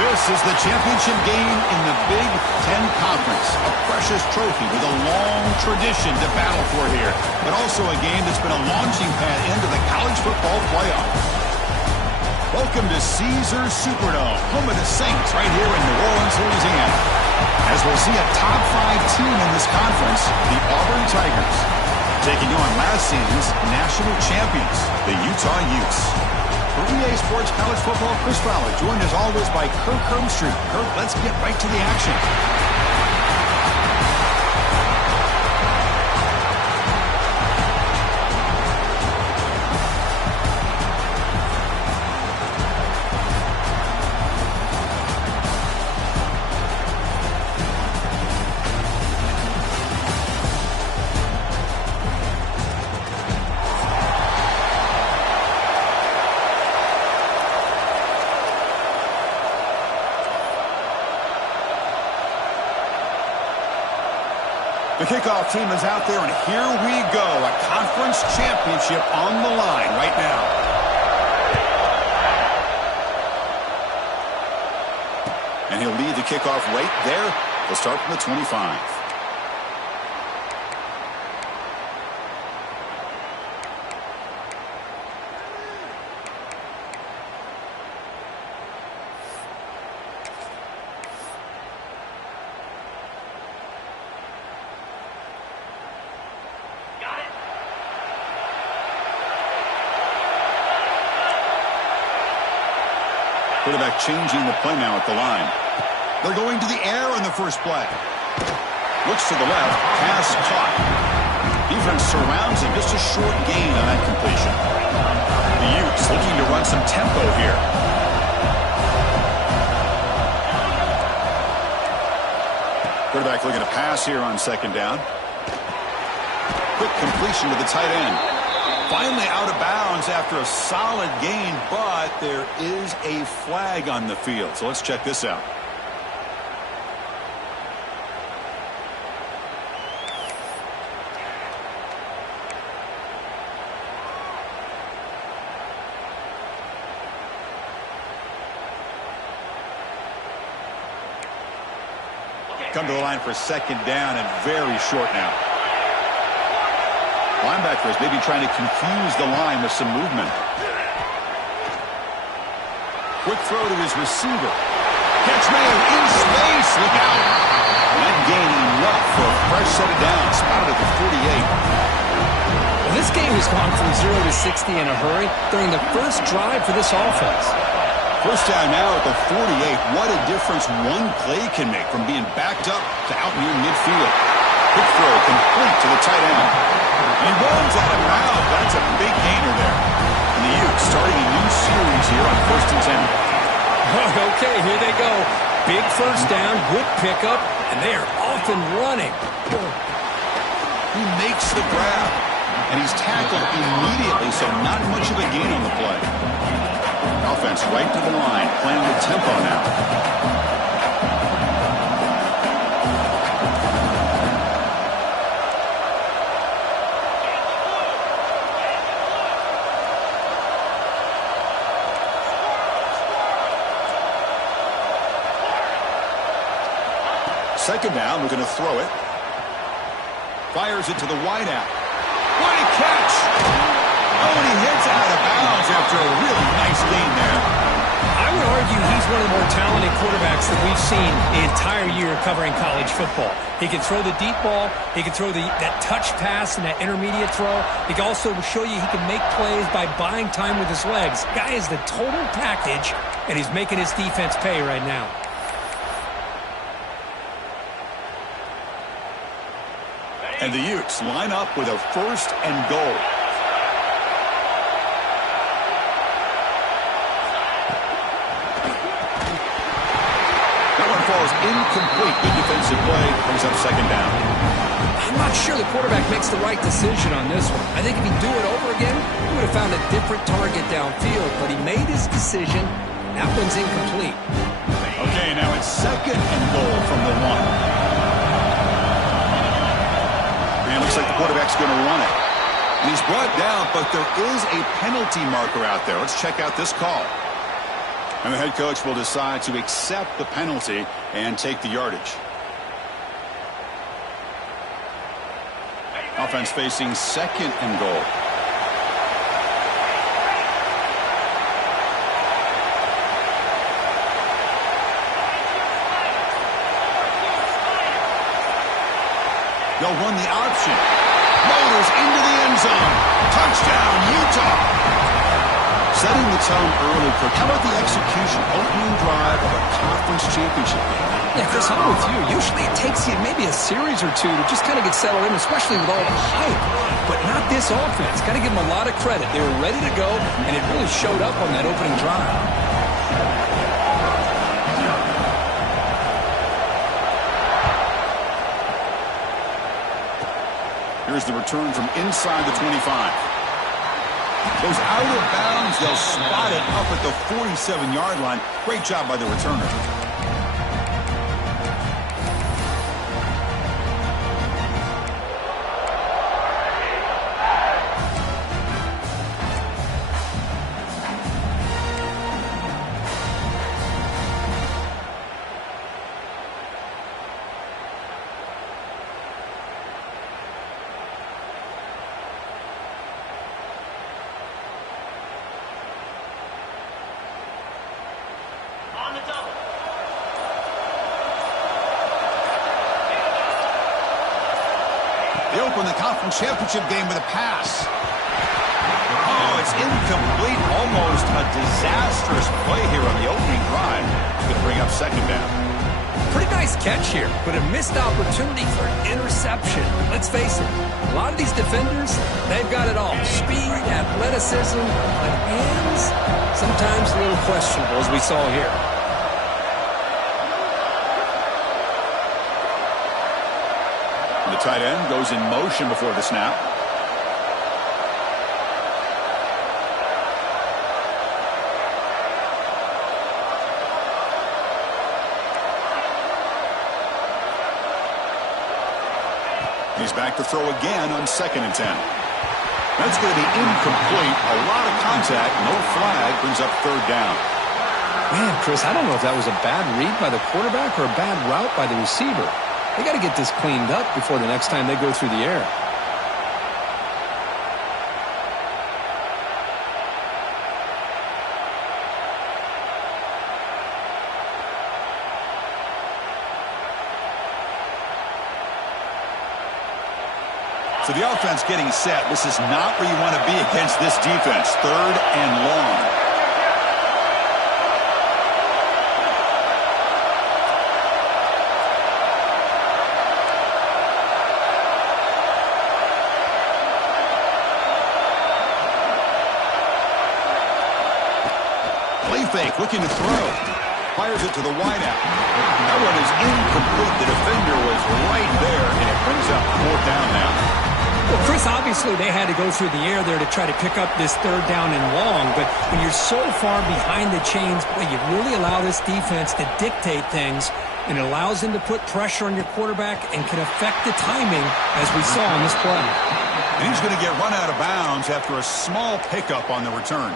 This is the championship game in the Big Ten Conference. A precious trophy with a long tradition to battle for here. But also a game that's been a launching pad into the college football playoff. Welcome to Caesars Superdome, home of the Saints, right here in New Orleans, Louisiana. As we'll see a top 5 team in this conference, the Auburn Tigers, taking on last season's national champions, the Utah Utes. For EA Sports College Football, Chris Fowler, joined as always by Kirk Herbstreit. Kirk, let's get right to the action. The kickoff team is out there, and here we go. A conference championship on the line right now. And he'll lead the kickoff right there. He'll start from the 25. Quarterback changing the play now at the line. They're going to the air on the first play. Looks to the left. Pass caught. Defense surrounds him. Just a short gain on that completion. The Utes looking to run some tempo here. Quarterback looking to pass here on second down. Quick completion to the tight end. Finally out of bounds after a solid gain, but there is a flag on the field. So let's check this out. Come to the line for second down and very short now. Linebackers maybe trying to confuse the line with some movement. Quick throw to his receiver. Catch made in space. Look out. And gaining enough for a fresh set of downs. Spotted at the 48. Well, this game has gone from 0 to 60 in a hurry during the first drive for this offense. First down now at the 48. What a difference one play can make from being backed up to out near midfield. Quick throw complete to the tight end. He runs out of bounds. That's a big gainer there. And the Utes starting a new series here on 1st and 10. Okay, here they go. Big first down, good pickup, and they are off and running. He makes the grab, and he's tackled immediately, so not much of a gain on the play. Offense right to the line, playing with tempo now. Second down, we're going to throw it. Fires it to the wideout. What a catch! Oh, and he hits out of bounds after a really nice gain there. I would argue he's one of the more talented quarterbacks that we've seen the entire year covering college football. He can throw the deep ball. He can throw that touch pass and that intermediate throw. He can also show you he can make plays by buying time with his legs. Guy is the total package, and he's making his defense pay right now. And the Utes line up with a 1st and goal. That one falls incomplete. Good defensive play. Brings up second down. I'm not sure the quarterback makes the right decision on this one. I think if he'd do it over again, he would have found a different target downfield. But he made his decision. That one's incomplete. Okay, now it's 2nd and goal from the 1. Looks like the quarterback's going to run it. And he's brought down, but there is a penalty marker out there. Let's check out this call. And the head coach will decide to accept the penalty and take the yardage. Offense facing 2nd and goal. They'll run the option. Motors into the end zone. Touchdown, Utah. Setting the tone early, Kirk. How about the execution? Opening drive of a conference championship game. Yeah, Chris, I'm with you. Usually it takes you maybe a series or two to just kind of get settled in, especially with all the hype. But not this offense. Got to give them a lot of credit. They were ready to go, and it really showed up on that opening drive. Here's the return from inside the 25. Goes out of bounds. They'll spot it up at the 47-yard line. Great job by the returner. They open the conference championship game with a pass. Oh, it's incomplete. Almost a disastrous play here on the opening drive. It's going to bring up 2nd down. Pretty nice catch here, but a missed opportunity for an interception. Let's face it, a lot of these defenders, they've got it all. Speed, athleticism, but hands, sometimes a little questionable, as we saw here. The tight end goes in motion before the snap. He's back to throw again on 2nd and 10. That's going to be incomplete. A lot of contact. No flag. Brings up 3rd down. Man, Chris, I don't know if that was a bad read by the quarterback or a bad route by the receiver. They got to get this cleaned up before the next time they go through the air. So the offense getting set. This is not where you want to be against this defense. 3rd and long. Play fake, looking to throw. Fires it to the wideout. That one is incomplete. The defender was right there, and it brings up 4th down now. Well, Chris, obviously they had to go through the air there to try to pick up this 3rd down and long, but when you're so far behind the chains, boy, you really allow this defense to dictate things, and it allows them to put pressure on your quarterback and can affect the timing, as we saw on this play. And he's going to get run out of bounds after a small pickup on the return.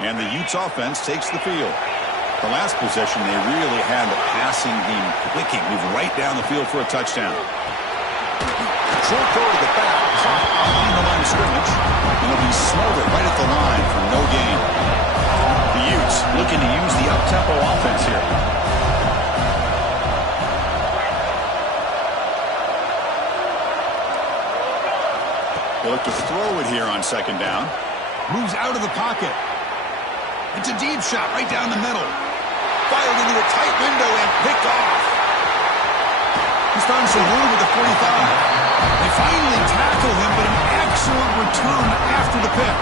And the Utes offense takes the field. The last possession, they really had the passing game clicking, move right down the field for a touchdown. Short throw to the back, caught behind the line of scrimmage, and it'll be smothered right at the line for no gain. The Utes looking to use the up-tempo offense here. They look to throw it here on 2nd down. Moves out of the pocket. It's a deep shot right down the middle. Fired into a tight window and picked off. He's found some room at the 45. They finally tackle him, but an excellent return after the pick.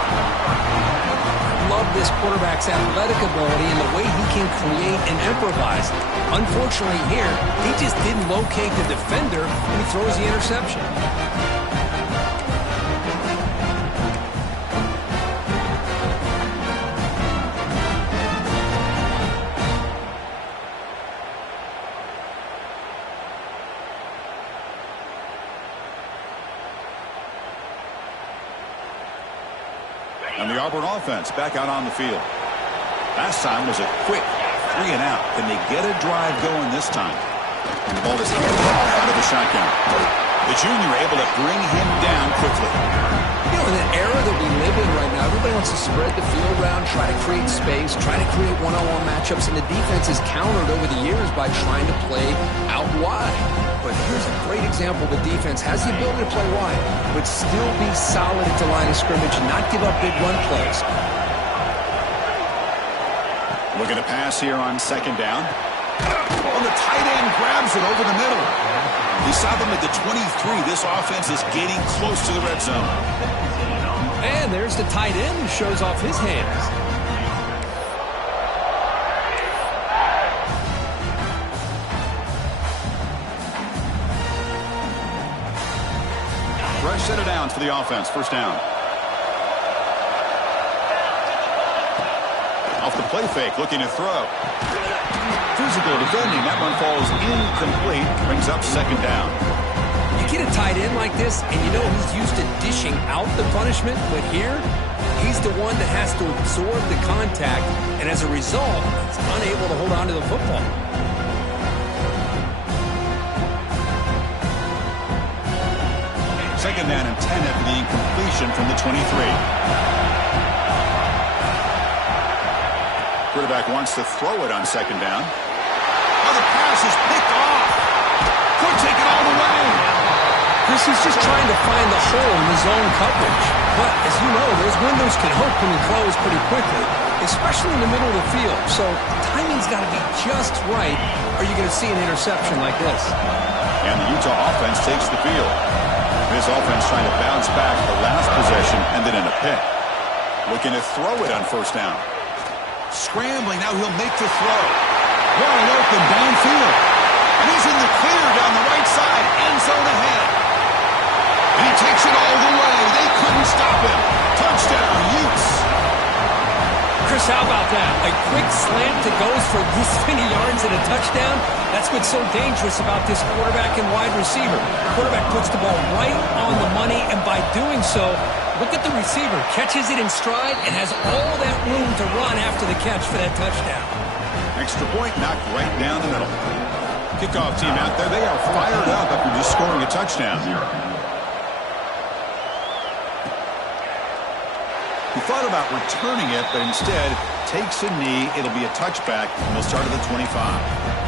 I love this quarterback's athletic ability and the way he can create and improvise. Unfortunately here, he just didn't locate the defender when he throws the interception. And the Auburn offense back out on the field. Last time was a quick 3 and out. Can they get a drive going this time? And the ball is handed off out of the shotgun. The junior able to bring him down quickly. You know, in the era that we live in right now, everybody wants to spread the field around, try to create space, try to create one-on-one matchups, and the defense is countered over the years by trying to play out wide. But here's a great example. The defense has the ability to play wide, but still be solid at the line of scrimmage and not give up big run plays. Looking to pass here on second down. Oh, the tight end grabs it over the middle. He saw them at the 23. This offense is getting close to the red zone. And there's the tight end who shows off his hands. Fresh set of downs for the offense. First down. Off the play fake, looking to throw. Physical defending. That one falls incomplete. Brings up second down. You get a tight end like this, and you know he's used to dishing out the punishment, but here, he's the one that has to absorb the contact, and as a result, he's unable to hold on to the football. Second down and 10 after the incompletion from the 23. Quarterback wants to throw it on second down. Oh, the pass is picked off. Could take it all the way. Chris is just trying to find the hole in his own coverage. But, as you know, those windows can open and close pretty quickly, especially in the middle of the field. So, timing's got to be just right, or you're going to see an interception like this. And the Utah offense takes the field. This offense trying to bounce back the last possession, ended in a pick. Looking to throw it on first down. Scrambling, now he'll make the throw. Wide open downfield. And he's in the clear down the right side, end zone ahead. And he takes it all the way. They couldn't stop him. Touchdown, Utes. Chris, how about that? A quick slant that goes for this many yards and a touchdown. That's what's so dangerous about this quarterback and wide receiver. The quarterback puts the ball right on the money, and by doing so, look at the receiver. Catches it in stride and has all that room to run after the catch for that touchdown. Extra point knocked right down the middle. Kickoff team out there. They are fired up after just scoring a touchdown. He thought about returning it, but instead takes a knee. It'll be a touchback, and they'll start at the 25.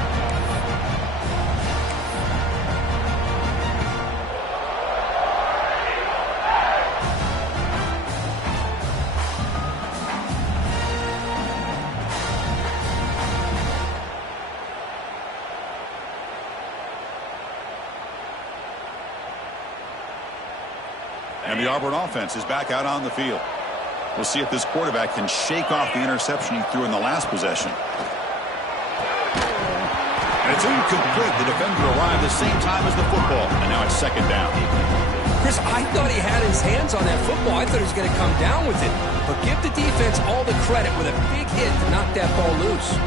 And the Auburn offense is back out on the field. We'll see if this quarterback can shake off the interception he threw in the last possession. And it's incomplete. The defender arrived the same time as the football, and now it's second down. Chris, I thought he had his hands on that football. I thought he was going to come down with it. But give the defense all the credit with a big hit to knock that ball loose.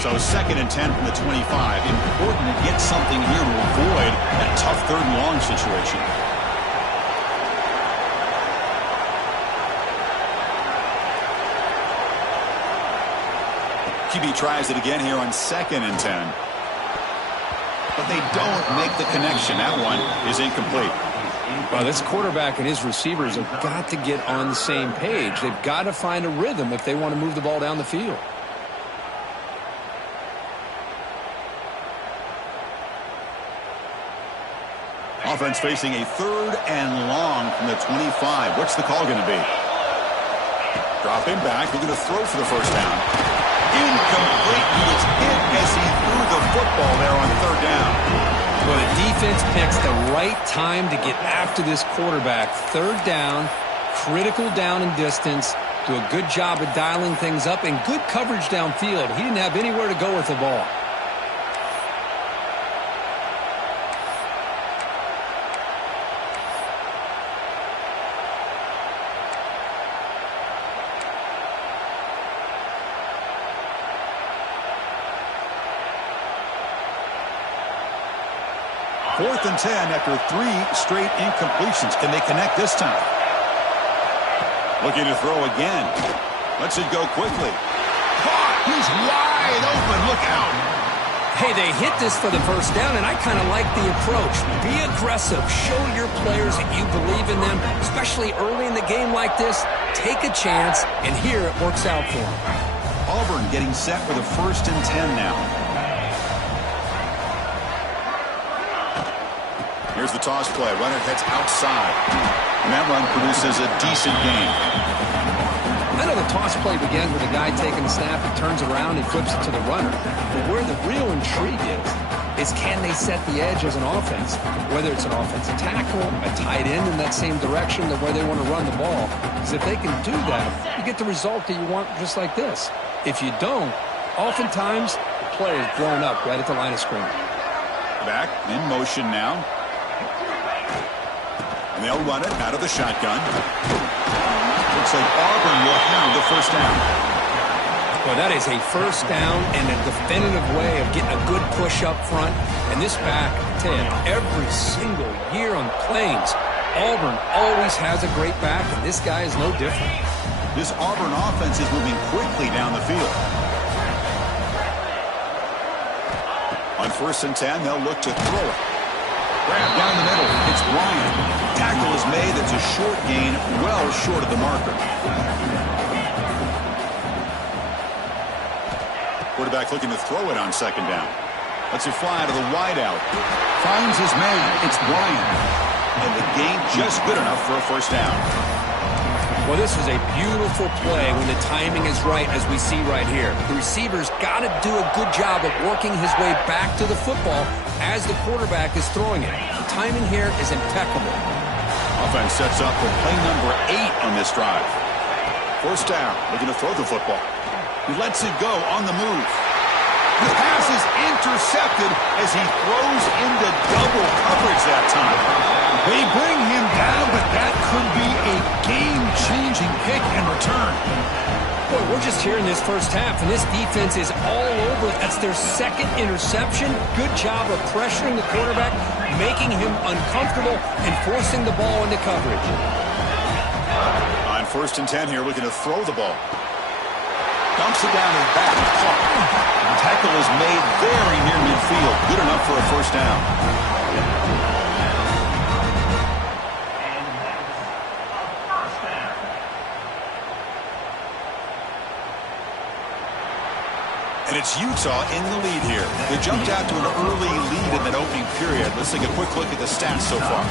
So second and 10 from the 25. Important to get something here to avoid that tough third and long situation. QB tries it again here on second and 10. But they don't make the connection. That one is incomplete. Well, this quarterback and his receivers have got to get on the same page. They've got to find a rhythm if they want to move the ball down the field. Offense facing a third and long from the 25. What's the call going to be? Dropping back, looking to throw for the first down. Incomplete. He was hit as he threw the football there on third down. Well, the defense picks the right time to get after this quarterback. Third down, critical down and distance. Do a good job of dialing things up and good coverage downfield. He didn't have anywhere to go with the ball. 4th and 10 after 3 straight incompletions. Can they connect this time? Looking to throw again. Lets it go quickly. Caught! He's wide open. Look out! Hey, they hit this for the first down, and I kind of like the approach. Be aggressive. Show your players that you believe in them, especially early in the game like this. Take a chance, and here it works out for them. Auburn getting set for the 1st and 10 now. Here's the toss play. Runner heads outside. And that run produces a decent gain. I know the toss play begins with a guy taking the snap and turns around and flips it to the runner. But where the real intrigue is can they set the edge as an offense, whether it's an offensive tackle, a tight end in that same direction to where they want to run the ball. Because if they can do that, you get the result that you want just like this. If you don't, oftentimes the play is blown up right at the line of scrimmage. Back in motion now. And they'll run it out of the shotgun. Looks like Auburn will have the first down. Well, that is a first down and a definitive way of getting a good push up front. And this back, Ted, every single year on the Plains, Auburn always has a great back, and this guy is no different. This Auburn offense is moving quickly down the field. On 1st and 10, they'll look to throw it. Grab down the middle. It's Bryant. Tackle is made. That's a short gain, well short of the marker. Quarterback looking to throw it on 2nd down. Lets it fly to the wideout. Finds his man. It's Bryant. And the gain just good enough for a first down. Well, this is a beautiful play when the timing is right, as we see right here. The receiver's got to do a good job of working his way back to the football as the quarterback is throwing it. The timing here is impeccable. Offense sets up for play number 8 on this drive. First down, looking to throw the football. He lets it go on the move. The pass is intercepted as he throws into double coverage that time. They bring him down, but that could be a game-changing pick and return. Boy, we're just here in this first half, and this defense is all over. That's their 2nd interception. Good job of pressuring the quarterback, making him uncomfortable, and forcing the ball into coverage. On 1st and 10 here, looking to throw the ball. Dumps it down his back. The tackle is made very near midfield. Good enough for a first down. And it's Utah in the lead here. They jumped out to an early lead in that opening period. Let's take a quick look at the stats so far.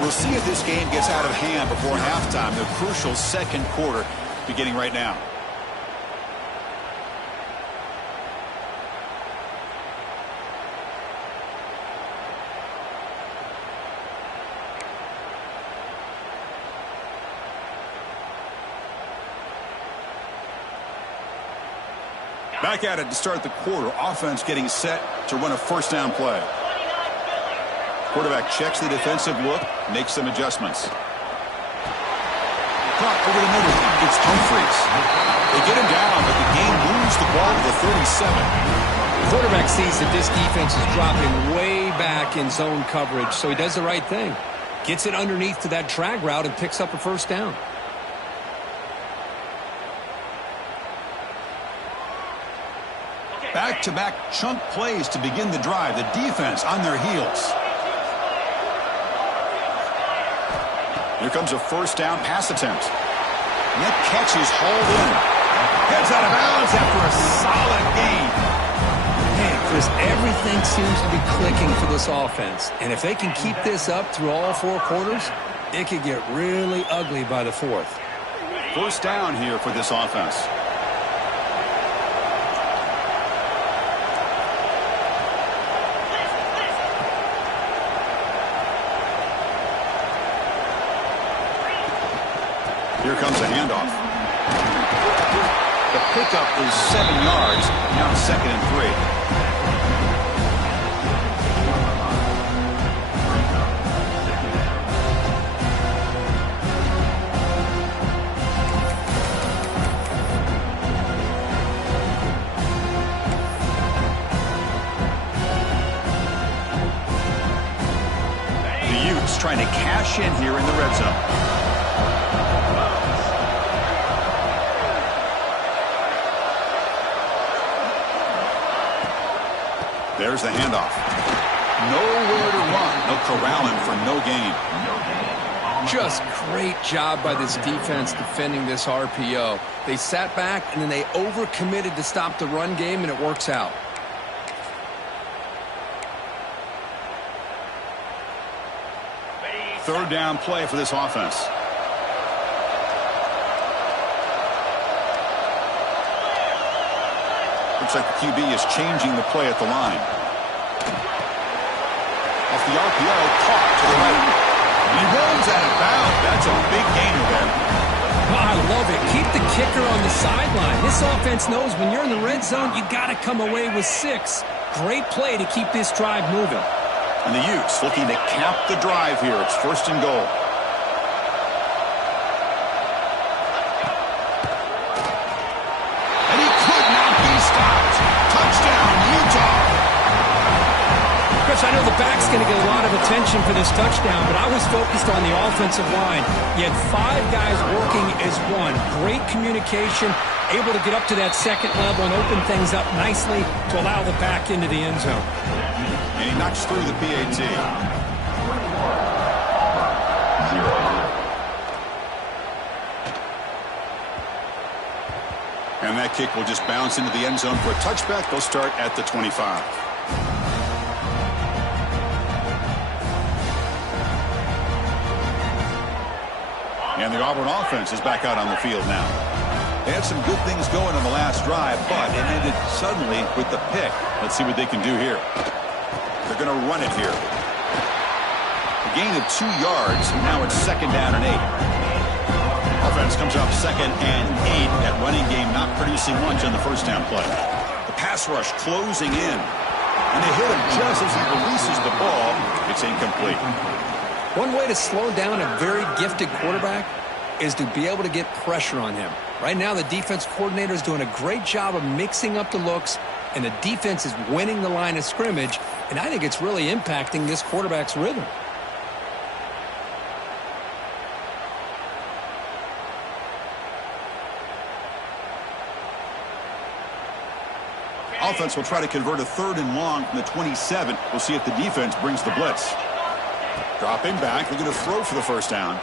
We'll see if this game gets out of hand before halftime. The crucial 2nd quarter beginning right now. Back at it to start the quarter. Offense getting set to run a first down play. Quarterback checks the defensive look, makes some adjustments. Caught over the middle. It's Humphreys. They get him down, but the game moves the ball to the 37. The quarterback sees that this defense is dropping way back in zone coverage, so he does the right thing. Gets it underneath to that drag route and picks up a first down. Back-to-back chunk plays to begin the drive. The defense on their heels. Here comes a first down pass attempt. And that catch is hauled in. Heads out of bounds after a solid gain. Man, Chris, everything seems to be clicking for this offense. And if they can keep this up through all 4 quarters, it could get really ugly by the 4th. First down here for this offense. Here comes a handoff. The pickup is 7 yards. Now 2nd and 3. trying to cash in here in the red zone. There's the handoff. Nowhere to run. They'll corral him for no gain. Just great job by this defense defending this RPO. They sat back, and then they overcommitted to stop the run game, and it works out. Third down play for this offense. Looks like the QB is changing the play at the line. Off the RPO, caught to the right. He rolls out of bounds. That's a big gainer there. Oh, I love it. Keep the kicker on the sideline. This offense knows when you're in the red zone, you got to come away with 6. Great play to keep this drive moving. And the Utes looking to cap the drive here. It's 1st and goal. And he could not be stopped. Touchdown, Utah. Chris, I know the back's going to get a lot of attention for this touchdown, but I was focused on the offensive line. You had 5 guys working as one. Great communication, able to get up to that second level and open things up nicely to allow the back into the end zone. And he knocks through the PAT. And that kick will just bounce into the end zone for a touchback. They'll start at the 25. And the Auburn offense is back out on the field now. They had some good things going on the last drive, but it ended suddenly with the pick. Let's see what they can do here. They're going to run it here. A gain of 2 yards. Now it's 2nd down and 8. Offense comes up 2nd and 8. That running game not producing much on the 1st down play. The pass rush closing in. And they hit him just as he releases the ball. It's incomplete. One way to slow down a very gifted quarterback is to be able to get pressure on him. Right now, the defense coordinator is doing a great job of mixing up the looks, and the defense is winning the line of scrimmage, and I think it's really impacting this quarterback's rhythm. Offense will try to convert a 3rd and long from the 27. We'll see if the defense brings the blitz. Dropping back, they're going to throw for the 1st down.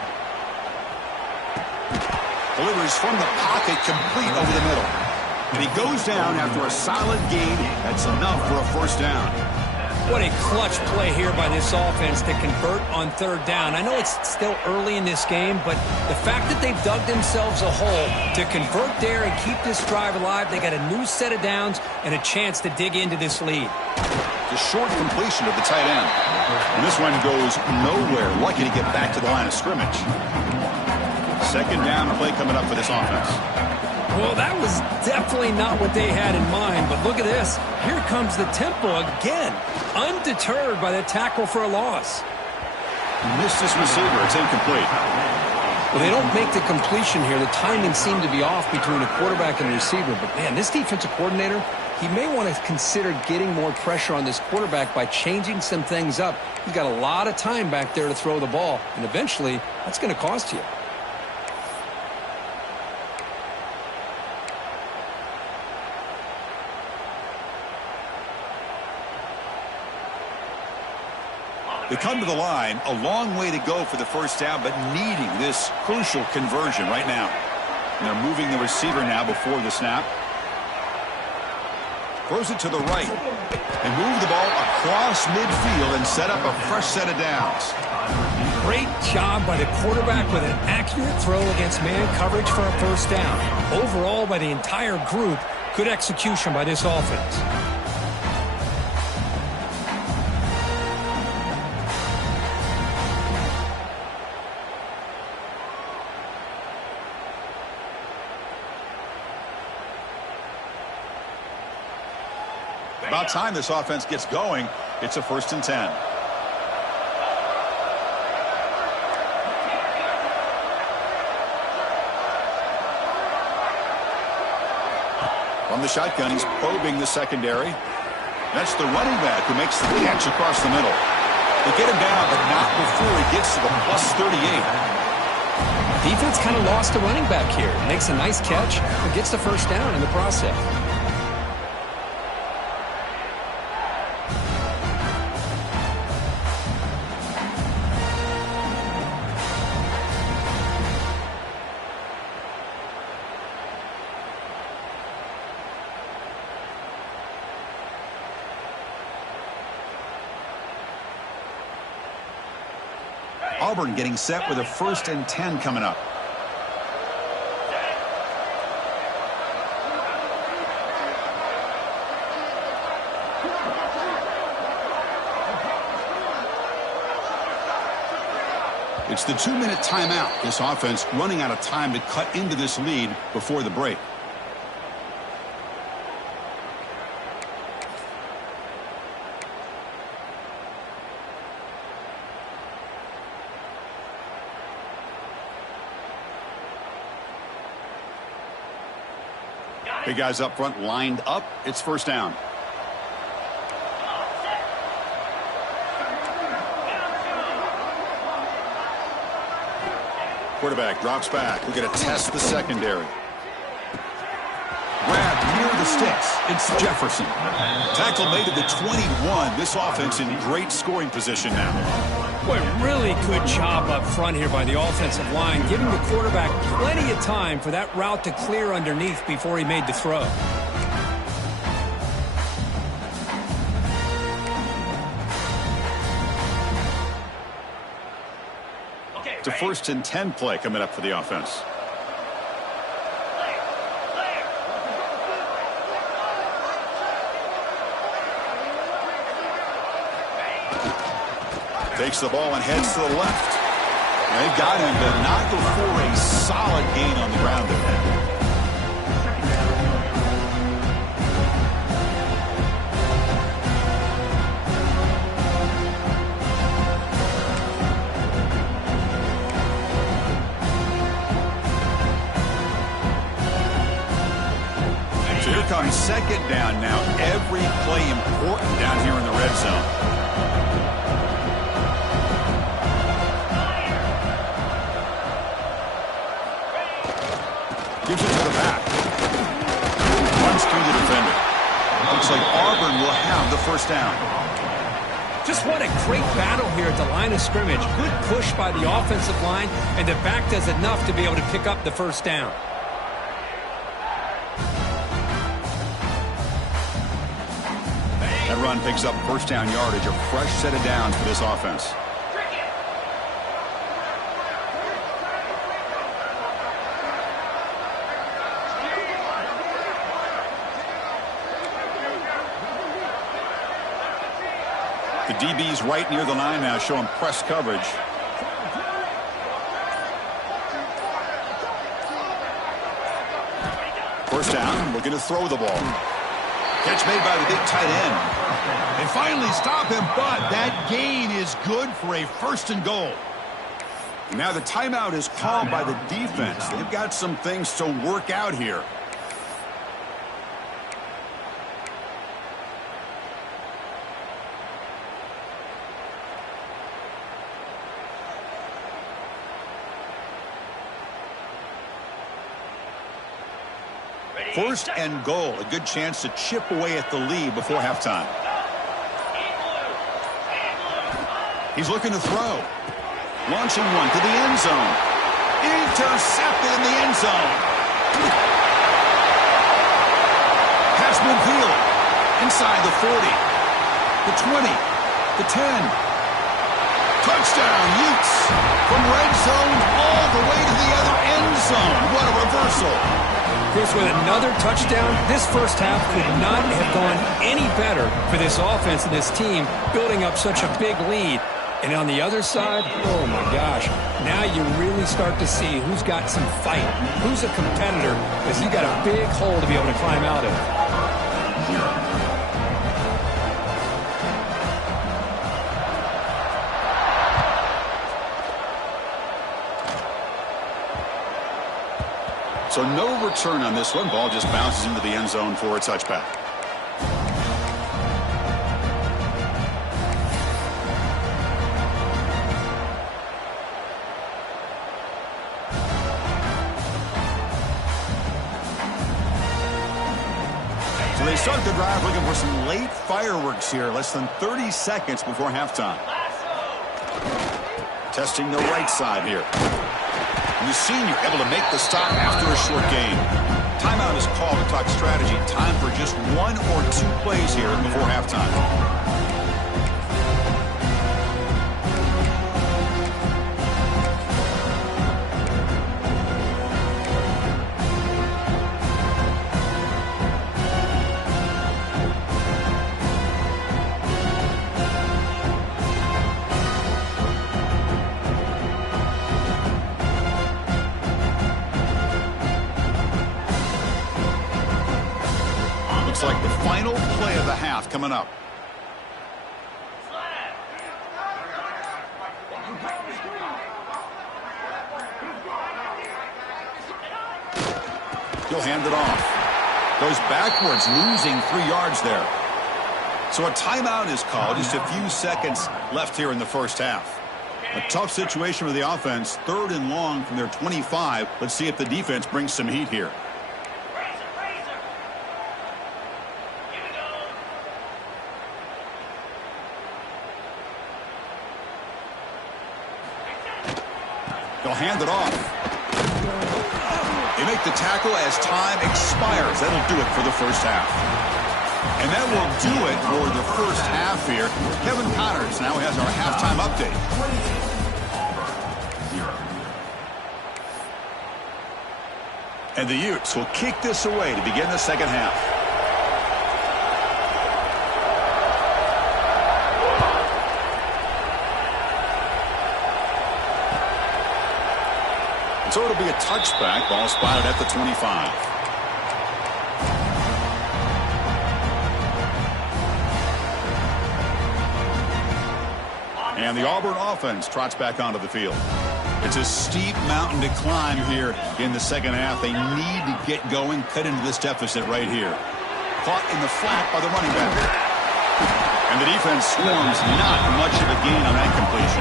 Delivers from the pocket, complete over the middle. And he goes down after a solid gain. That's enough for a 1st down. What a clutch play here by this offense to convert on 3rd down. I know it's still early in this game, but the fact that they've dug themselves a hole to convert there and keep this drive alive, they got a new set of downs and a chance to dig into this lead. The short completion of the tight end. And this one goes nowhere. Lucky to get back to the line of scrimmage. 2nd down play coming up for this offense. Well, that was definitely not what they had in mind, but look at this. Here comes the tempo again. Undeterred by the tackle for a loss. Missed his receiver. It's incomplete. Well, they don't make the completion here. The timing seemed to be off between a quarterback and a receiver. But, man, this defensive coordinator, he may want to consider getting more pressure on this quarterback by changing some things up. He's got a lot of time back there to throw the ball, and eventually that's going to cost you. They come to the line, a long way to go for the 1st down, but needing this crucial conversion right now. And they're moving the receiver now before the snap. Throws it to the right. And move the ball across midfield and set up a fresh set of downs. Great job by the quarterback with an accurate throw against man coverage for a 1st down. Overall, by the entire group, good execution by this offense. About time this offense gets going. It's a 1st and 10. From the shotgun, he's probing the secondary. That's the running back who makes the catch across the middle. They get him down, but not before he gets to the plus 38. Defense kind of lost a running back here. Makes a nice catch, but gets the first down in the process. Auburn getting set with a 1st and 10 coming up. It's the 2-minute timeout. This offense running out of time to cut into this lead before the break. Big guys up front lined up. It's 1st down. Quarterback drops back. We're going to test the secondary. Grab near the sticks. It's Jefferson. Tackle made to the 21. This offense in great scoring position now. Boy, really good job up front here by the offensive line, giving the quarterback plenty of time for that route to clear underneath before he made the throw. It's a 1st and 10 play coming up for the offense. Takes the ball and heads to the left. They've got him, but not before a solid gain on the ground there. So here comes 2nd down now. Every play important down here in the red zone. Gives it to the back. Runs through the defender. Looks like Auburn will have the 1st down. Just what a great battle here at the line of scrimmage. Good push by the offensive line, and the back does enough to be able to pick up the 1st down. That run picks up 1st down yardage, a fresh set of downs for this offense. The DB's right near the line now, showing press coverage. First down, looking to throw the ball. Catch made by the big tight end. They finally stop him, but that gain is good for a 1st and goal. Now the timeout is called by the defense. They've got some things to work out here. First and goal, a good chance to chip away at the lead before halftime. He's looking to throw. Launching one to the end zone. Intercepted in the end zone. Pass midfield. Inside the 40. The 20. The 10. Touchdown, Utes. From red zone all the way to the other end zone. What a reversal. Chris, with another touchdown, this 1st half could not have gone any better for this offense and this team, building up such a big lead. And on the other side, oh my gosh, now you really start to see who's got some fight, who's a competitor, because you got a big hole to be able to climb out of. So no return on this one. Ball just bounces into the end zone for a touchback. start the drive looking for some late fireworks here. Less than 30 seconds before halftime. Testing the right side here. And the senior able to make the stop after a short gain. Timeout is called to talk strategy. Time for just 1 or 2 plays here before halftime. Looks like the final play of the half coming up. He'll hand it off. Goes backwards, losing 3 yards there. So a timeout is called. Just a few seconds left here in the first half. A tough situation for the offense. 3rd and long from their 25. Let's see if the defense brings some heat here. They'll hand it off. They make the tackle as time expires. That'll do it for the first half. And that will do it for the first half here. Kevin Connors now has our halftime update. And the Utes will kick this away to begin the second half. So it'll be a touchback. Ball spotted at the 25. And the Auburn offense trots back onto the field. It's a steep mountain to climb here in the second half. They need to get going, cut into this deficit right here. Caught in the flat by the running back. And the defense swarms. Not much of a gain on that completion.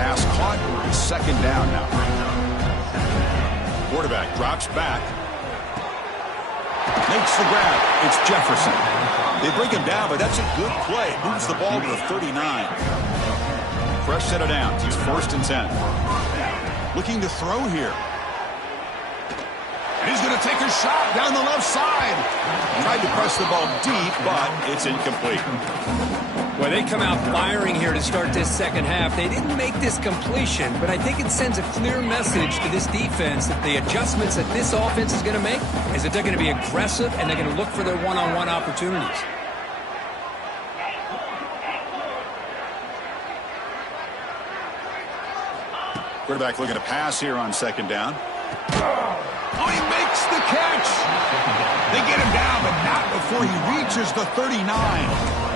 Pass caught. Second down now. Quarterback drops back. Makes the grab. It's Jefferson. They bring him down, but that's a good play. Moves the ball to the 39. Fresh set of downs. He's 1st and 10. Looking to throw here. And he's going to take a shot down the left side. Tried to press the ball deep, but it's incomplete. Well, they come out firing here to start this second half. They didn't make this completion, but I think it sends a clear message to this defense that the adjustments that this offense is going to make is that they're going to be aggressive and they're going to look for their one-on-one opportunities. Quarterback looking to pass here on second down. Oh, he makes the catch. They get him down, but not before he reaches the 39.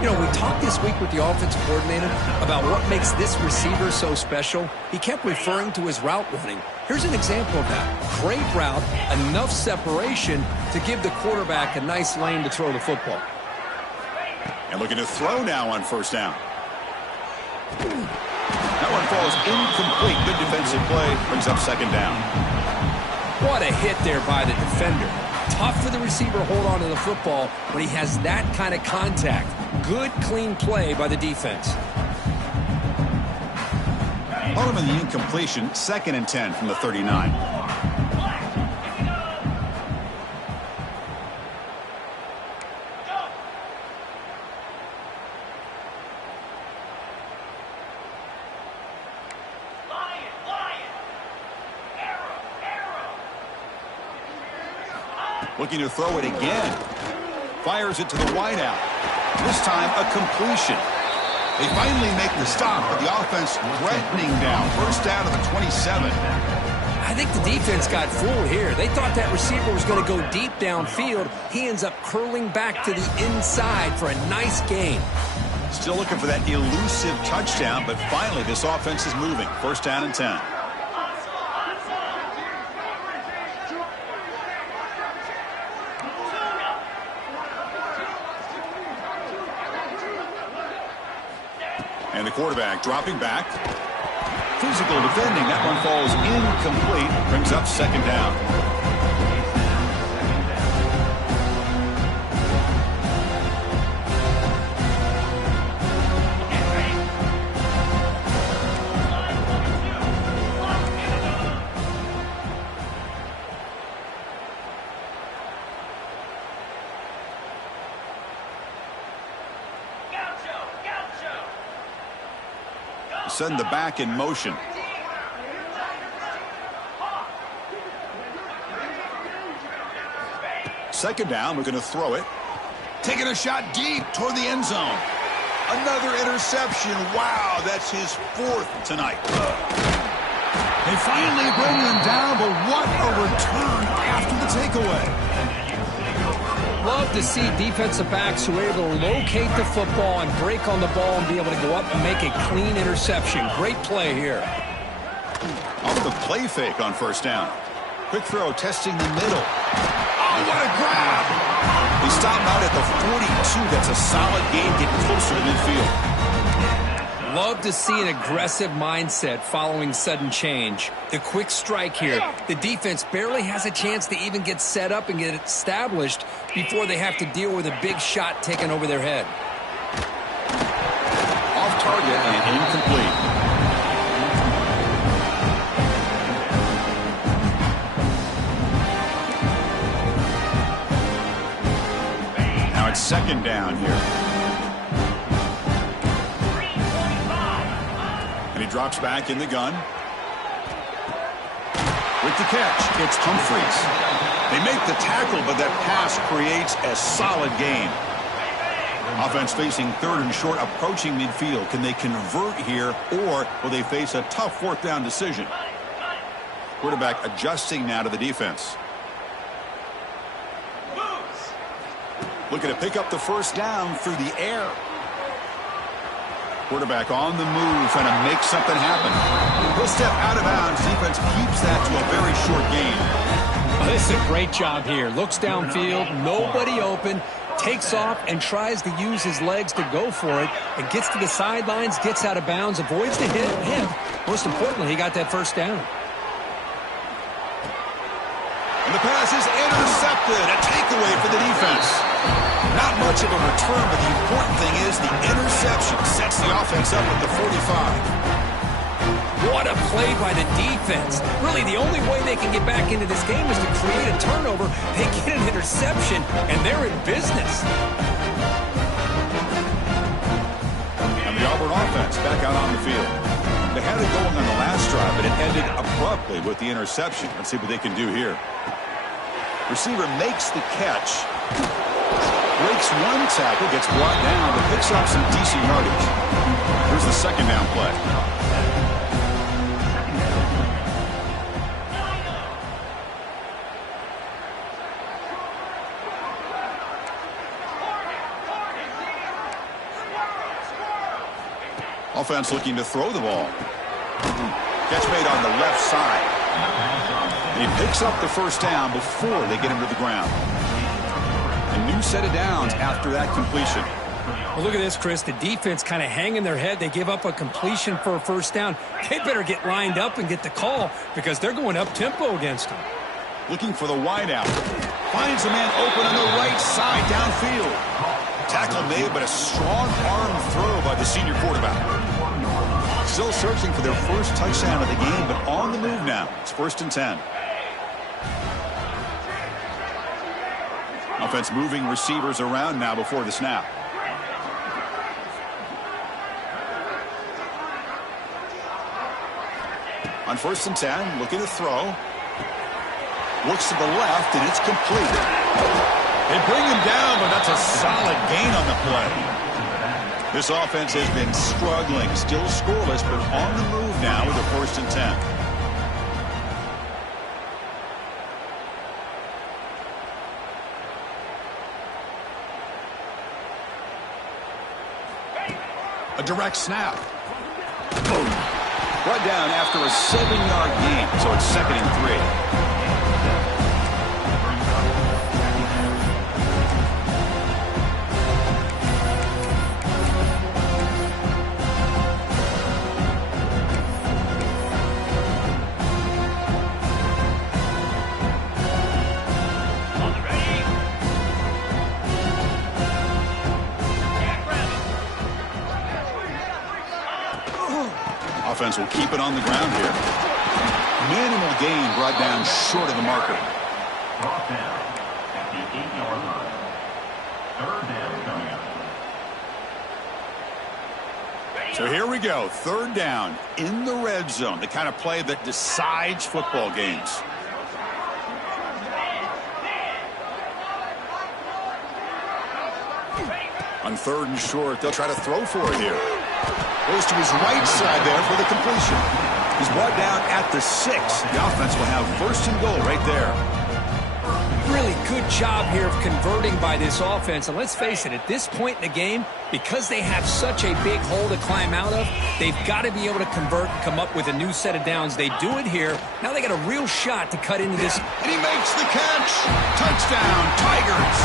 You know, we talked this week with the offensive coordinator about what makes this receiver so special. He kept referring to his route running. Here's an example of that. Great route, enough separation to give the quarterback a nice lane to throw the football. And looking to throw now on first down. That one falls incomplete. Good defensive play. Brings up second down. What a hit there by the defender. Tough for the receiver to hold on to the football when he has that kind of contact. Good, clean play by the defense. Ultimately, the incompletion, 2nd and 10 from the 39. Looking to throw it again. Fires it to the wideout. This time, a completion. They finally make the stop, but the offense threatening down. First down to the 27. I think the defense got fooled here. They thought that receiver was going to go deep downfield. He ends up curling back to the inside for a nice gain. Still looking for that elusive touchdown, but finally this offense is moving. First down and 10. And the quarterback dropping back. Physical defending. That one falls incomplete. Brings up second down. Send the back in motion. Second down, we're going to throw it. Taking a shot deep toward the end zone. Another interception. Wow, that's his 4th tonight. They finally bring him down, but what a return after the takeaway. Love to see defensive backs who are able to locate the football and break on the ball and be able to go up and make a clean interception. Great play here. Off the play fake on first down. Quick throw, testing the middle. Oh, what a grab! He stopped out at the 42. That's a solid gain, getting closer to midfield. Love to see an aggressive mindset following sudden change. The quick strike here. The defense barely has a chance to even get set up and get established before they have to deal with a big shot taken over their head. Off target and incomplete. Now it's second down here. And he drops back in the gun. With the catch, it's Humphries. They make the tackle, but that pass creates a solid gain. Offense facing 3rd and short, approaching midfield. Can they convert here, or will they face a tough 4th down decision? Quarterback adjusting now to the defense. Looking to pick up the first down through the air. Quarterback on the move, trying to make something happen. He'll step out of bounds. Defense keeps that to a very short gain. Well, this is a great job here. Looks downfield, nobody open, takes off and tries to use his legs to go for it, and gets to the sidelines, gets out of bounds, avoids the hit. Most importantly, he got that first down. And the pass is intercepted. A takeaway for the defense. Not much of a return, but the important thing is the interception sets the offense up at the 45. What a play by the defense. Really, the only way they can get back into this game is to create a turnover. They get an interception, and they're in business. And the Auburn offense back out on the field. They had it going on the last drive, but it ended abruptly with the interception. Let's see what they can do here. Receiver makes the catch. Breaks one tackle, gets brought down, but picks up some decent yardage. Here's the second down play. Offense looking to throw the ball. Catch made on the left side. And he picks up the first down before they get him to the ground. A new set of downs after that completion. Well, look at this, Chris. The defense kind of hanging their head. They give up a completion for a first down. They better get lined up and get the call because they're going up-tempo against them. Looking for the wideout. Finds a man open on the right side downfield. Tackle made, but a strong arm throw by the senior quarterback. Still searching for their first touchdown of the game, but on the move now. It's 1st and 10. Offense moving receivers around now before the snap. On 1st and 10, looking to throw. Looks to the left, and it's complete. They bring him down, but that's a solid gain on the play. This offense has been struggling, still scoreless, but on the move now with a 1st and 10. A direct snap. Boom. Brought down after a 7-yard gain, so it's 2nd and 3. Offense will keep it on the ground here. Minimal gain brought down short of the marker. So here we go, third down in the red zone, the kind of play that decides football games. On third and short, they'll try to throw for it here. Goes to his right side there for the completion. He's brought down at the 6. The offense will have first and goal right there. Really good job here of converting by this offense. And let's face it, at this point in the game, because they have such a big hole to climb out of, they've got to be able to convert and come up with a new set of downs. They do it here. Now they got a real shot to cut into this. And he makes the catch. Touchdown, Tigers.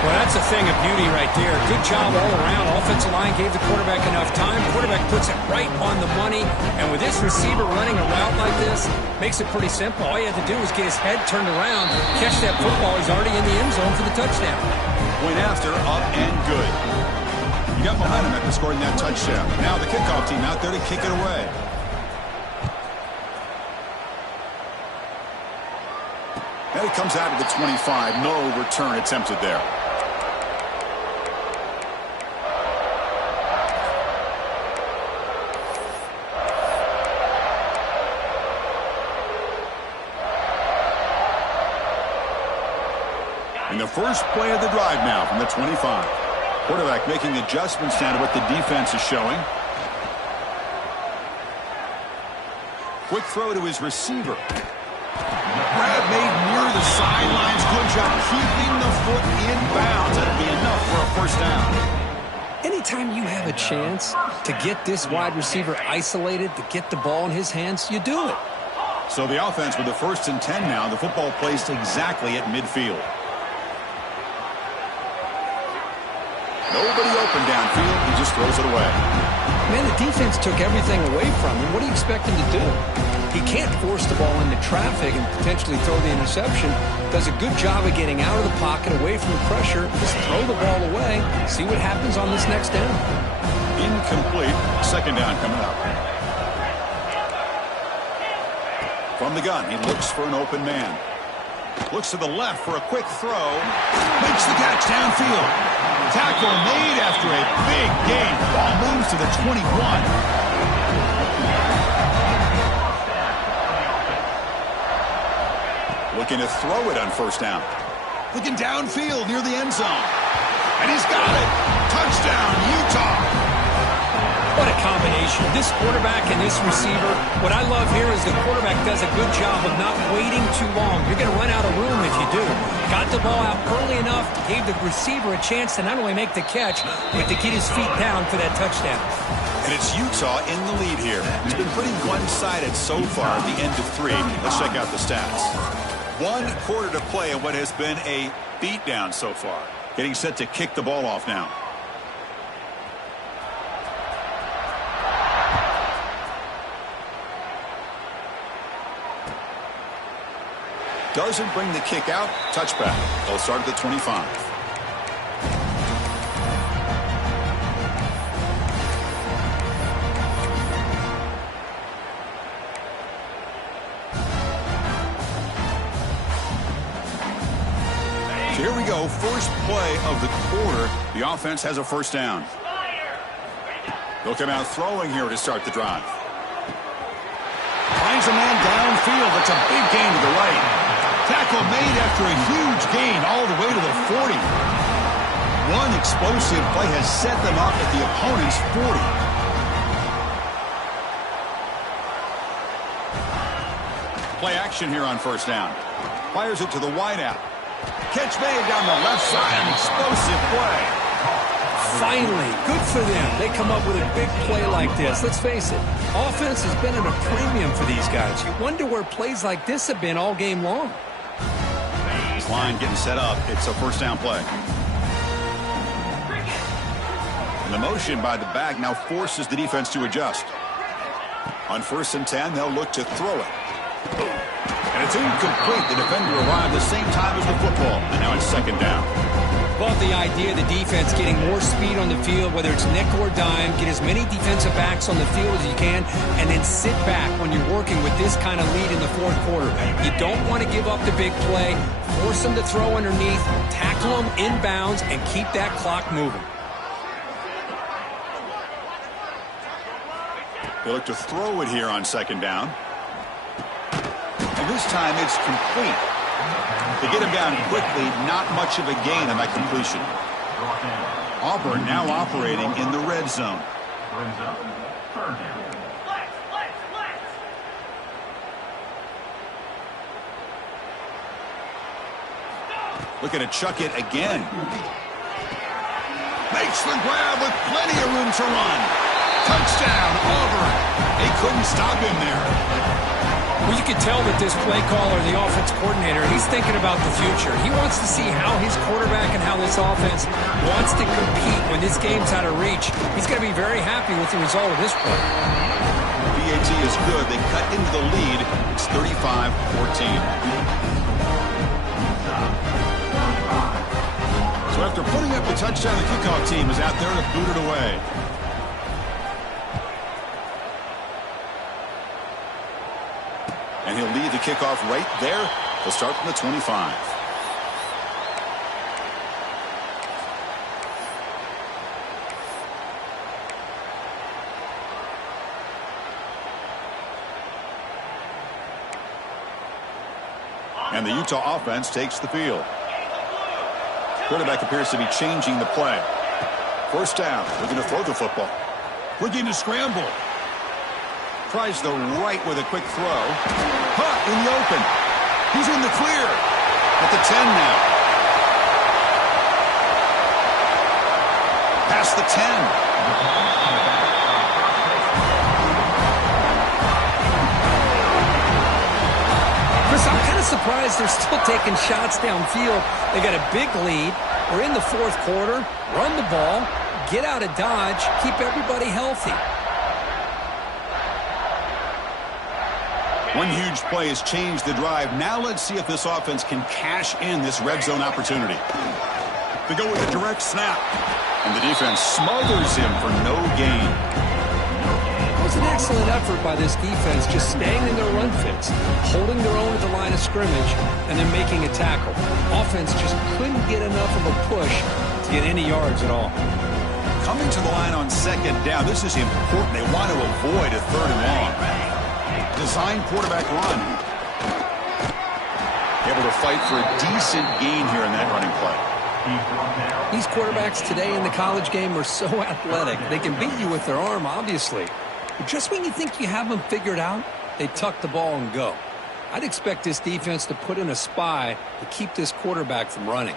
Well, that's a thing of beauty right there. Good job all around. Offensive line gave the quarterback enough time. Quarterback puts it right on the money. And with this receiver running a route like this, makes it pretty simple. All you have to do is get his head turned around, catch that football. He's already in the end zone for the touchdown. Point after, up and good. You got momentum after scoring that touchdown. Now the kickoff team out there to kick it away. And it comes out of the 25. No return attempted there. And the first play of the drive now from the 25. Quarterback making adjustments down to what the defense is showing. Quick throw to his receiver. Grab made near the sidelines. Good job keeping the foot in bounds. That'll be enough for a first down. Anytime you have a chance to get this wide receiver isolated, to get the ball in his hands, you do it. So the offense with the 1st and 10 now. The football placed exactly at midfield. Nobody open downfield. He just throws it away. Man, the defense took everything away from him. What do you expect him to do? He can't force the ball into traffic and potentially throw the interception. Does a good job of getting out of the pocket, away from the pressure. Just throw the ball away. See what happens on this next down. Incomplete. Second down coming up. From the gun, he looks for an open man. Looks to the left for a quick throw. Makes the catch downfield. Tackle made after a big gain. Ball moves to the 21. Looking to throw it on first down. Looking downfield near the end zone. And he's got it. Touchdown, Utah. What a combination. This quarterback and this receiver. What I love here is the quarterback does a good job of not waiting too long. You're going to run out of room if you do. Got the ball out early enough, gave the receiver a chance to not only make the catch, but to get his feet down for that touchdown. And it's Utah in the lead here. It's been pretty one-sided so far at the end of 3. Let's check out the stats. 1 quarter to play in what has been a beatdown so far. Getting set to kick the ball off now. Doesn't bring the kick out. Touchback. They'll start at the 25. So here we go. First play of the quarter. The offense has a first down. They'll come out throwing here to start the drive. Finds a man downfield. That's a big gain to the right. Tackle made after a huge gain all the way to the 40. One explosive play has set them up at the opponent's 40. Play action here on first down. Fires it to the wideout. Catch made down the left side. An explosive play. Finally, good for them. They come up with a big play like this. Let's face it, offense has been at a premium for these guys. You wonder where plays like this have been all game long. This line getting set up. It's a first down play. And the motion by the back now forces the defense to adjust. On 1st and 10, they'll look to throw it. And it's incomplete. The defender arrived the same time as the football. And now it's second down. Love the idea of the defense getting more speed on the field, whether it's nickel or dime, get as many defensive backs on the field as you can, and then sit back when you're working with this kind of lead in the 4th quarter. You don't want to give up the big play, force them to throw underneath, tackle them inbounds, and keep that clock moving. They look to throw it here on second down. And this time it's complete. They get him down quickly, not much of a gain on that completion. Auburn now operating in the red zone. Looking to chuck it again. Makes the grab with plenty of room to run. Touchdown, Auburn. They couldn't stop him there. Well, you can tell that this play caller, the offense coordinator, he's thinking about the future. He wants to see how his quarterback and how this offense wants to compete when this game's out of reach. He's going to be very happy with the result of this play. PAT is good. They cut into the lead. It's 35-14. So after putting up the touchdown, the kickoff team is out there to boot it away. And he'll lead the kickoff right there. He'll start from the 25. And the Utah offense takes the field. Quarterback appears to be changing the play. First down, looking to throw the football. Looking to scramble. Tries the right with a quick throw. Caught in the open. He's in the clear. At the 10 now. Past the 10. Chris, I'm kind of surprised they're still taking shots downfield. They got a big lead. We're in the fourth quarter. Run the ball. Get out of Dodge. Keep everybody healthy. One huge play has changed the drive. Now let's see if this offense can cash in this red zone opportunity. They go with a direct snap. And the defense smothers him for no gain. It was an excellent effort by this defense, just staying in their run fits, holding their own at the line of scrimmage, and then making a tackle. Offense just couldn't get enough of a push to get any yards at all. Coming to the line on second down, this is important. They want to avoid a third and long. Design quarterback run. Able to fight for a decent gain here in that running play. These quarterbacks today in the college game are so athletic. They can beat you with their arm, obviously. But just when you think you have them figured out, they tuck the ball and go. I'd expect this defense to put in a spy to keep this quarterback from running.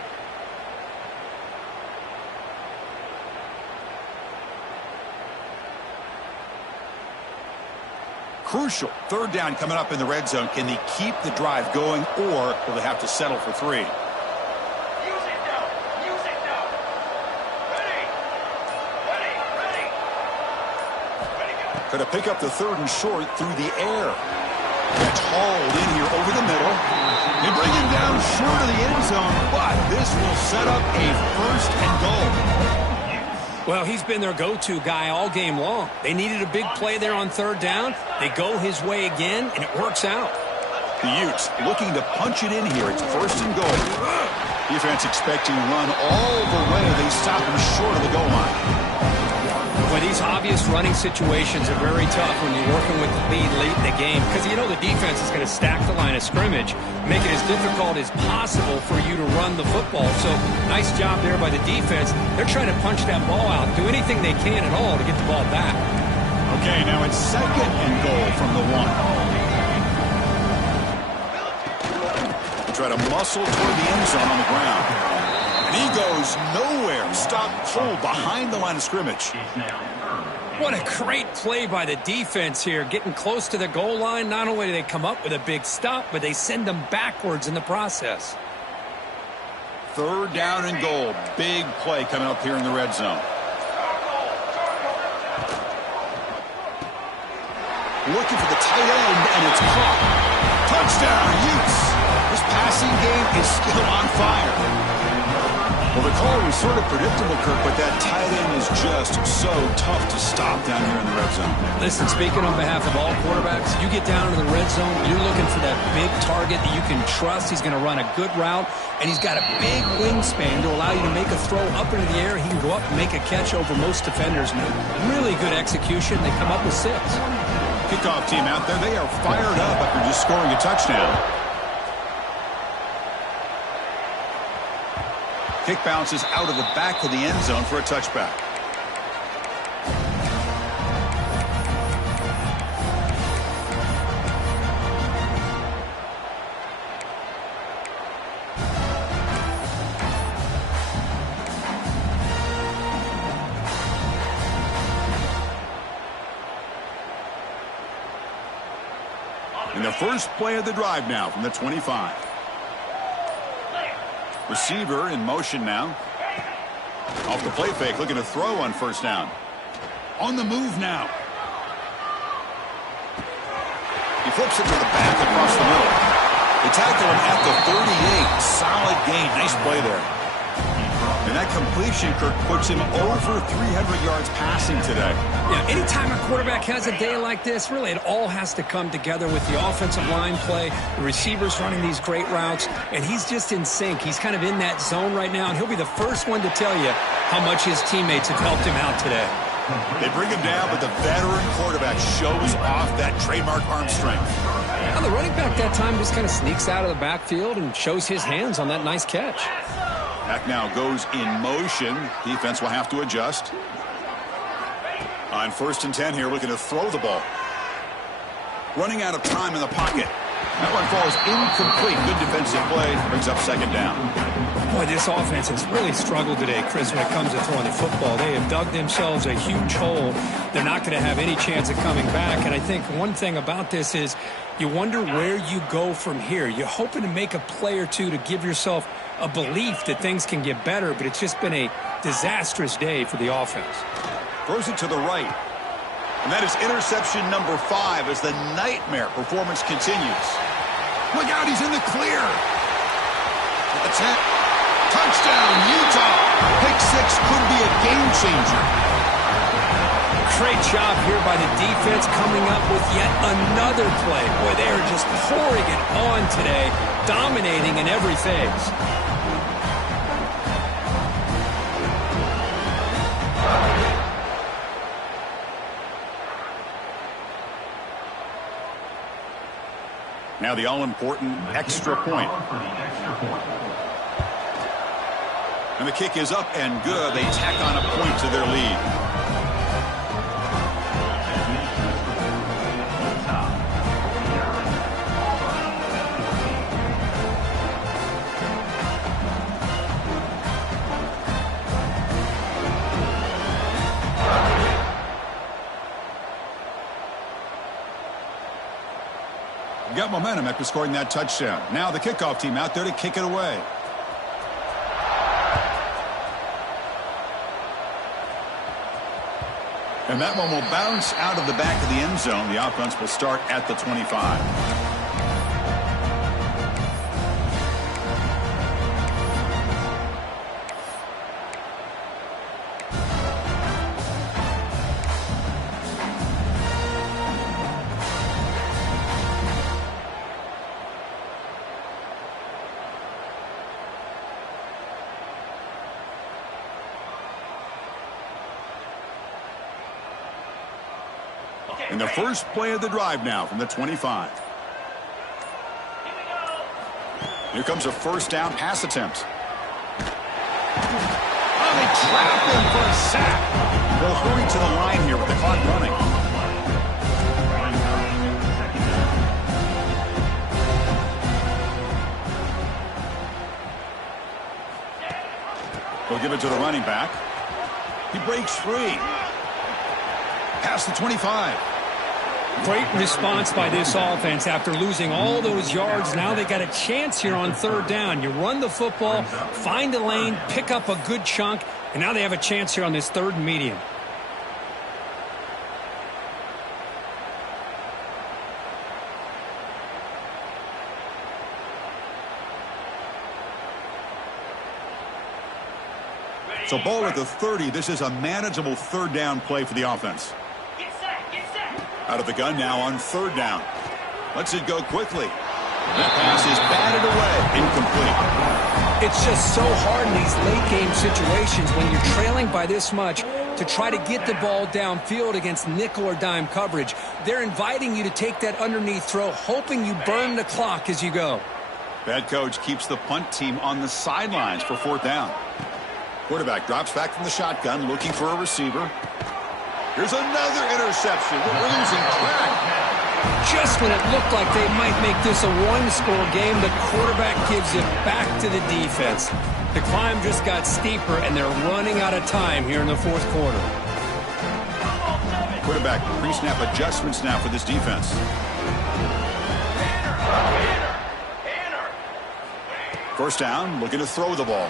Crucial. Third down coming up in the red zone. Can they keep the drive going, or will they have to settle for 3? Use it now. Use it now. Ready. Go. Going to pick up the third and short through the air. That's hauled in here over the middle. They bring him down short of the end zone, but this will set up a first and goal. Well, he's been their go-to guy all game long. They needed a big play there on third down. They go his way again, and it works out. The Utes looking to punch it in here. It's first and goal. Defense expecting run all the way. They stop him short of the goal line. Well, these obvious running situations are very tough when you're working with the lead late in the game, because you know the defense is going to stack the line of scrimmage, make it as difficult as possible for you to run the football. So nice job there by the defense. They're trying to punch that ball out, do anything they can at all to get the ball back. Okay, now it's second and goal from the 1. They try to muscle toward the end zone on the ground. And he goes nowhere. Stopped cold behind the line of scrimmage. What a great play by the defense here. Getting close to the goal line, not only do they come up with a big stop, but they send them backwards in the process. Third down and goal. Big play coming up here in the red zone. Looking for the tight end, and it's caught. Touchdown, Utes. This passing game is still on fire. Well, the call was sort of predictable, Kirk, but that tight end is just so tough to stop down here in the red zone. Listen, speaking on behalf of all quarterbacks, you get down to the red zone, you're looking for that big target that you can trust. He's going to run a good route, and he's got a big wingspan to allow you to make a throw up into the air. He can go up and make a catch over most defenders. Really good execution. They come up with 6. Kickoff team out there. They are fired up after just scoring a touchdown. Kick bounces out of the back of the end zone for a touchback. And the first play of the drive now from the 25. Receiver in motion now. Off the play fake, looking to throw on first down. On the move now. He flips it to the back across the middle. They tackle him at the 38. Solid gain. Nice play there. And that completion, Kirk, puts him over 300 yards passing today. Yeah, anytime a quarterback has a day like this, really it all has to come together with the offensive line play, the receivers running these great routes, and he's just in sync. He's kind of in that zone right now, and he'll be the first one to tell you how much his teammates have helped him out today. They bring him down, but the veteran quarterback shows off that trademark arm strength. Now, the running back that time just kind of sneaks out of the backfield and shows his hands on that nice catch. Back now goes in motion. Defense will have to adjust. On 1st and 10 here, looking to throw the ball. Running out of time in the pocket. That one falls incomplete. Good defensive play. Brings up 2nd down. Boy, this offense has really struggled today, Chris, when it comes to throwing the football. They have dug themselves a huge hole. They're not going to have any chance of coming back. And I think one thing about this is you wonder where you go from here. You're hoping to make a play or two to give yourself a belief that things can get better, but it's just been a disastrous day for the offense. Throws it to the right. And that is interception number 5 as the nightmare performance continues. Look out, he's in the clear. That's it. Touchdown, Utah. Pick 6 could be a game changer. Great job here by the defense coming up with yet another play. Boy, they are just pouring it on today, dominating in every phase. Now the all-important extra point. And the kick is up and good. They tack on a point to their lead. Got momentum after scoring that touchdown. Now the kickoff team out there to kick it away. And that one will bounce out of the back of the end zone. The offense will start at the 25. And the first play of the drive now from the 25. Here comes a first down pass attempt. Oh, they trap him for a sack. They'll hurry to the line here with the clock running. They'll give it to the running back. He breaks free. Past the 25. Great response by this offense after losing all those yards. Now they got a chance here on 3rd down. You run the football, find a lane, pick up a good chunk, and now they have a chance here on this 3rd and medium. So ball at the 30. This is a manageable third down play for the offense. Get set, get set. Out of the gun now on third down. Lets it go quickly. That pass is batted away. Incomplete. It's just so hard in these late game situations when you're trailing by this much to try to get the ball downfield against nickel or dime coverage. They're inviting you to take that underneath throw, hoping you burn the clock as you go. Bad coach keeps the punt team on the sidelines for fourth down. Quarterback drops back from the shotgun, looking for a receiver. Here's another interception. We're losing track. Just when it looked like they might make this a one-score game, the quarterback gives it back to the defense. The climb just got steeper, and they're running out of time here in the fourth quarter. Quarterback pre-snap adjustments now for this defense. First down, looking to throw the ball.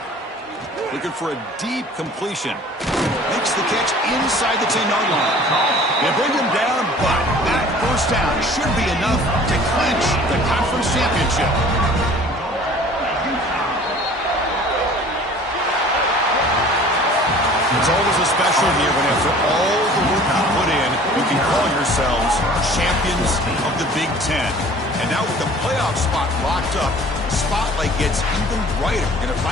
Looking for a deep completion. Makes the catch inside the 10-yard line. They bring him down, but that first down should be enough to clinch the conference championship. It's always a special year when after all the work you put in, you can call yourselves champions of the Big Ten. And now with the playoff spot locked up, the spotlight gets even brighter in a